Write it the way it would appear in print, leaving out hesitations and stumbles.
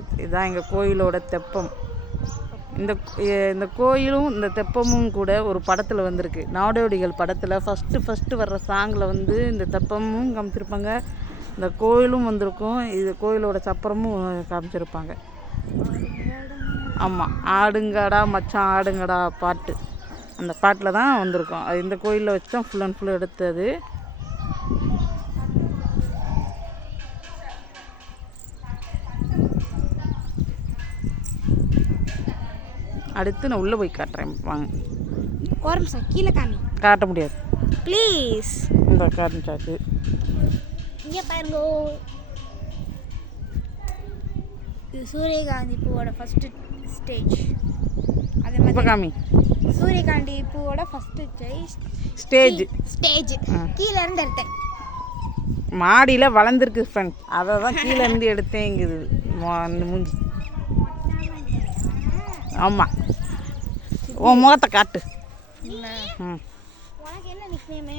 Friends, இதுதான் எங்கள் கோயிலோட தெப்பம். இந்த கோயிலும் இந்த தெப்பமும் கூட ஒரு படத்தில் வந்திருக்கு. நாடோடிகள் படத்தில் ஃபஸ்ட்டு வர்ற சாங்கில் வந்து இந்த தெப்பமும் காமிச்சிருப்பாங்க, இந்த கோயிலும் வந்திருக்கும். இது கோயிலோட சப்பரமும் காமிச்சிருப்பாங்க. ஆமாம், ஆடுங்கடா மச்சான் ஆடுங்கடா பாட்டு, அந்த பாட்டில் தான் வந்திருக்கோம். அது இந்த கோயிலில் வச்சு தான் ஃபுல் அண்ட் ஃபுல் எடுத்தது. அடுத்து நான் உள்ளே போய் காட்டுறேன் வாங்க. ஒரு நிமிஷம் கீழே காமி. காட்ட முடியாது ப்ளீஸ். இந்த காமிச்சாச்சு. இங்கே பாருங்க, இது சூரியகாந்தி பூவோட ஃபஸ்ட்டு ஸ்டேஜ். அதே மாதிரி காமி சூரியகாந்தி பூவோட ஃபஸ்ட்டு ஸ்டேஜ் கீழே இருந்து எடுத்தேன். மாடியில் வளர்ந்துருக்கு ஃப்ரெண்ட், அதை தான் கீழே இருந்து எடுத்தேங்குது மூஞ்சி. ஆமாம், உன் முகத்தை காட்டு. உனக்கு என்ன நிக்நேமு?